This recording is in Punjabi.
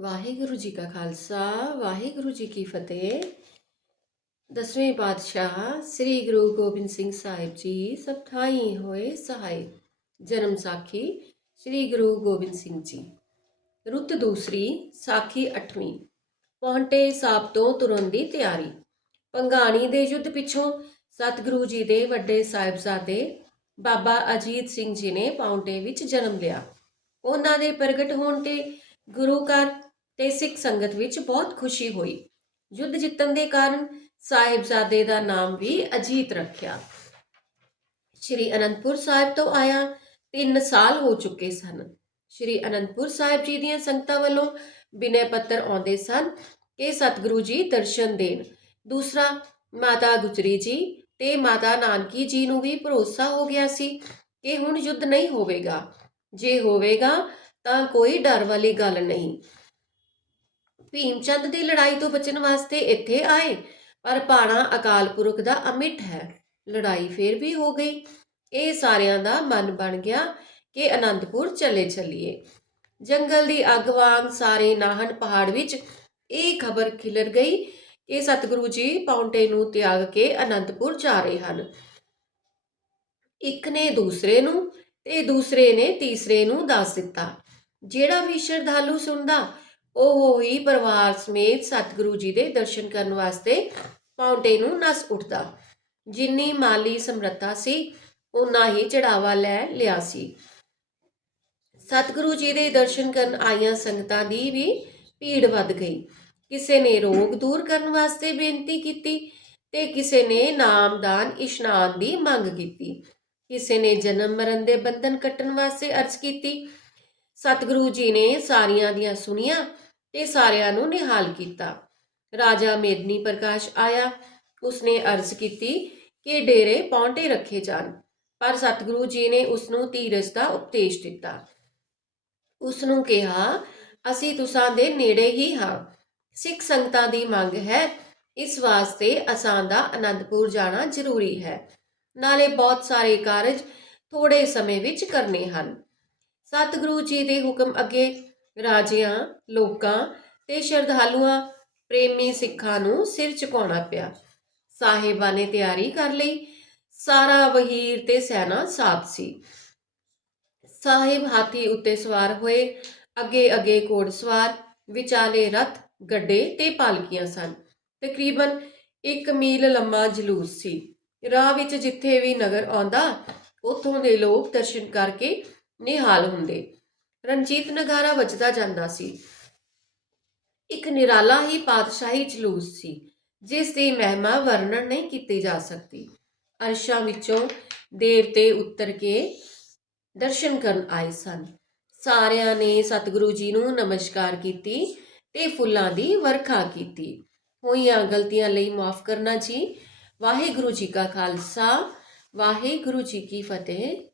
ਵਾਹਿਗੁਰੂ ਜੀ ਕਾ ਖਾਲਸਾ, ਵਾਹਿਗੁਰੂ ਜੀ ਕੀ ਫਤਿਹ। ਦਸਵੇਂ ਪਾਤਸ਼ਾਹ ਸ੍ਰੀ ਗੁਰੂ ਗੋਬਿੰਦ ਸਿੰਘ ਸਾਹਿਬ ਜੀ, ਸਭ ਥਾਈ ਹੋਏ ਸਹਾਈ। ਜਨਮ ਸਾਖੀ ਸ੍ਰੀ ਗੁਰੂ ਗੋਬਿੰਦ ਸਿੰਘ ਜੀ। ਰੁੱਤ ਦੂਸਰੀ ਸਾਖੀ 8ਵੀਂ ਪੌਂਟੇ ਸਾਹਿਬ ਤੋਂ ਤੁਰਨ ਦੀ ਤਿਆਰੀ। ਪੰਗਾਣੀ ਦੇ ਯੁੱਧ ਪਿੱਛੋਂ ਸਤਿਗੁਰੂ ਜੀ ਦੇ ਵੱਡੇ ਸਾਹਿਬਜ਼ਾਦੇ ਬਾਬਾ ਅਜੀਤ ਸਿੰਘ ਜੀ ਨੇ ਪੌਂਟੇ ਵਿੱਚ ਜਨਮ ਲਿਆ। ਉਹਨਾਂ ਦੇ ਪ੍ਰਗਟ ਹੋਣ ਤੇ ਗੁਰੂ ਘਰ ਤੇ ਸਿੱਖ ਸੰਗਤ ਵਿੱਚ ਬਹੁਤ ਖੁਸ਼ੀ ਹੋਈ। ਯੁੱਧ ਜਿੱਤਣ ਦੇ ਕਾਰਨ ਸਾਹਿਬਜ਼ਾਦੇ ਦਾ ਨਾਮ ਵੀ ਅਜੀਤ ਰੱਖਿਆ। ਸ਼੍ਰੀ ਅਨੰਦਪੁਰ ਸਾਹਿਬ ਤੋਂ ਆਇਆ 3 ਸਾਲ ਹੋ ਚੁੱਕੇ ਸਨ। ਸ਼੍ਰੀ ਅਨੰਦਪੁਰ ਸਾਹਿਬ ਜੀ ਦੀਆਂ ਸੰਗਤਾਂ ਵੱਲੋਂ ਬਿਨੈ ਪੱਤਰ ਆਉਂਦੇ ਸਨ ਕਿ ਸਤਿਗੁਰੂ ਜੀ ਦਰਸ਼ਨ ਦੇਣ। ਦੂਸਰਾ, ਮਾਤਾ ਗੁਜਰੀ ਜੀ ਤੇ ਮਾਤਾ ਨਾਨਕੀ ਜੀ ਨੂੰ ਵੀ ਭਰੋਸਾ ਹੋ ਗਿਆ ਸੀ ਕਿ ਹੁਣ ਯੁੱਧ ਨਹੀਂ ਹੋਵੇਗਾ। ਜੇ ਹੋਵੇਗਾ ਤਾਂ ਕੋਈ ਡਰ ਵਾਲੀ ਗੱਲ ਨਹੀਂ। ਭੀਮਚੰਦ ਦੀ ਲੜਾਈ ਤੋਂ ਬਚਣ ਵਾਸਤੇ ਇੱਥੇ ਆਏ, ਪਰ ਪਾਣਾ ਅਕਾਲ ਪੁਰਖ ਦਾ ਅਮਿਟ ਹੈ। ਲੜਾਈ ਫੇਰ ਵੀ ਹੋ ਗਈ। ਇਹ ਸਾਰਿਆਂ ਦਾ ਮਨ ਬਣ ਗਿਆ ਕਿ ਅਨੰਦਪੁਰ ਚਲੇ ਚੱਲੀਏ। ਜੰਗਲ ਦੀ ਅੱਗ ਵਾਂਗ ਸਾਰੇ ਨਾਹਨ ਪਹਾੜ ਵਿੱਚ ਇਹ ਖਬਰ ਖਿਲਰ ਗਈ ਕਿ ਸਤਿਗੁਰੂ ਜੀ ਪੌਂਟੇ ਨੂੰ ਤਿਆਗ ਕੇ ਅਨੰਦਪੁਰ ਜਾ ਰਹੇ ਹਨ। ਇੱਕ ਨੇ ਦੂਸਰੇ ਨੂੰ ਤੇ ਦੂਸਰੇ ਨੇ ਤੀਸਰੇ ਨੂੰ ਦੱਸ ਦਿੱਤਾ। ਜਿਹੜਾ ਵੀ ਸ਼ਰਧਾਲੂ ਸੁਣਦਾ ਉਹ ਹੀ ਪਰਿਵਾਰ ਸਮੇਤ ਸਤਿਗੁਰੂ ਜੀ ਦੇ ਦਰਸ਼ਨ ਕਰਨ ਵਾਸਤੇ ਪਾਉਂਟੇ ਨੂੰ ਨਸ ਉੱਠਦਾ। ਜਿੰਨੀ ਮਾਲੀ ਸਮਰੱਥਾ ਸੀ ਉਨਾ ਹੀ ਚੜਾਵਾ ਲੈ ਲਿਆ ਸੀ। ਸਤਿਗੁਰੂ ਜੀ ਦੇ ਦਰਸ਼ਨ ਕਰਨ ਆਈਆਂ ਸੰਗਤਾਂ ਦੀ ਵੀ ਭੀੜ ਵੱਧ ਗਈ। ਕਿਸੇ ਨੇ ਰੋਗ ਦੂਰ ਕਰਨ ਵਾਸਤੇ ਬੇਨਤੀ ਕੀਤੀ ਤੇ ਕਿਸੇ ਨੇ ਨਾਮਦਾਨ ਇਸ਼ਨਾਨ ਦੀ ਮੰਗ ਕੀਤੀ। ਕਿਸੇ ਨੇ ਜਨਮ ਮਰਨ ਦੇ ਬੰਧਨ ਕੱਟਣ ਵਾਸਤੇ ਅਰਜ਼ ਕੀਤੀ ਸਤਿਗੁਰੂ ਜੀ ਨੇ ਸਾਰੀਆਂ ਦੀਆਂ ਸੁਣੀਆਂ ਤੇ ਸਾਰਿਆਂ ਨੂੰ ਨਿਹਾਲ ਕੀਤਾ। ਰਾਜਾ ਮੇਦਨੀ ਪ੍ਰਕਾਸ਼ ਆਇਆ। ਉਸਨੇ ਅਰਜ਼ ਕੀਤੀ ਕਿ ਡੇਰੇ ਪੌਂਟੇ ਰੱਖੇ ਜਾਣ, ਪਰ ਸਤਿਗੁਰੂ ਜੀ ਨੇ ਉਸ ਨੂੰ ਧੀਰਜ ਦਾ ਉਪਦੇਸ਼ ਦਿੱਤਾ। ਉਸ ਨੂੰ ਕਿਹਾ, ਅਸੀਂ ਤੁਸਾਂ ਦੇ ਨੇੜੇ ਹੀ ਹਾਂ। ਸਿੱਖ ਸੰਗਤਾਂ ਦੀ ਮੰਗ ਹੈ। ਇਸ ਵਾਸਤੇ ਅਸਾਂ ਦਾ ਅਨੰਦਪੁਰ ਜਾਣਾ ਜ਼ਰੂਰੀ ਹੈ। ਨਾਲੇ ਬਹੁਤ ਸਾਰੇ ਕਾਰਜ ਥੋੜੇ ਸਮੇਂ ਵਿੱਚ ਕਰਨੇ ਹਨ। ਸਤਿਗੁਰੂ ਜੀ ਦੇ ਹੁਕਮ ਅੱਗੇ ਰਾਜਿਆਂ, ਲੋਕਾਂ ਤੇ ਸ਼ਰਧਾਲੂਆਂ, ਪ੍ਰੇਮੀ ਸਿੱਖਾਂ ਨੂੰ ਸਿਰ ਝੁਕਾਉਣਾ ਪਿਆ। ਸਾਹਿਬਾਂ ਨੇ ਤਿਆਰੀ ਕਰ ਲਈ। ਸਾਰਾ ਵਹੀਰ ਤੇ ਸੈਨਾ ਸਾਥ ਸੀ। ਸਾਹਿਬ ਹਾਥੀ ਉੱਤੇ ਸਵਾਰ ਹੋਏ। ਅੱਗੇ ਅੱਗੇ ਘੋੜਸਵਾਰ ਵਿਚਾਲੇ ਰਥ, ਗੱਡੇ ਤੇ ਪਾਲਕੀਆਂ ਸਨ। ਤਕਰੀਬਨ 1 ਮੀਲ ਲੰਮਾ ਜਲੂਸ ਸੀ। ਰਾਹ ਵਿੱਚ ਜਿੱਥੇ ਵੀ ਨਗਰ ਆਉਂਦਾ, ਉੱਥੋਂ ਦੇ ਲੋਕ ਦਰਸ਼ਨ ਕਰਕੇ ਨਿਹਾਲ ਹੁੰਦੇ। ਰਣਜੀਤ ਨਗਾਰਾ ਵੱਜਦਾ ਜਾਂਦਾ ਸੀ। ਇੱਕ ਨਿਰਾਲਾ ਹੀ ਪਾਤਸ਼ਾਹੀ ਜਲੂਸ ਸੀ, ਜਿਸ ਦੀ ਮਹਿਮਾ ਵਰਣਨ ਨਹੀਂ ਕੀਤੀ ਜਾ ਸਕਦੀ। ਅਰਸ਼ਾਂ ਵਿੱਚੋਂ ਦੇਵਤੇ ਉਤਰ ਕੇ ਦਰਸ਼ਨ ਕਰਨ ਆਏ ਸਨ। ਸਾਰਿਆਂ ਨੇ ਸਤਿਗੁਰੂ ਜੀ ਨੂੰ ਨਮਸਕਾਰ ਕੀਤੀ ਤੇ ਫੁੱਲਾਂ ਦੀ ਵਰਖਾ ਕੀਤੀ। ਹੋਈਆਂ ਗਲਤੀਆਂ ਲਈ ਮਾਫ ਕਰਨਾ ਜੀ। ਵਾਹਿਗੁਰੂ ਜੀ ਕਾ ਖਾਲਸਾ, ਵਾਹਿਗੁਰੂ ਜੀ ਕੀ ਫਤਿਹ।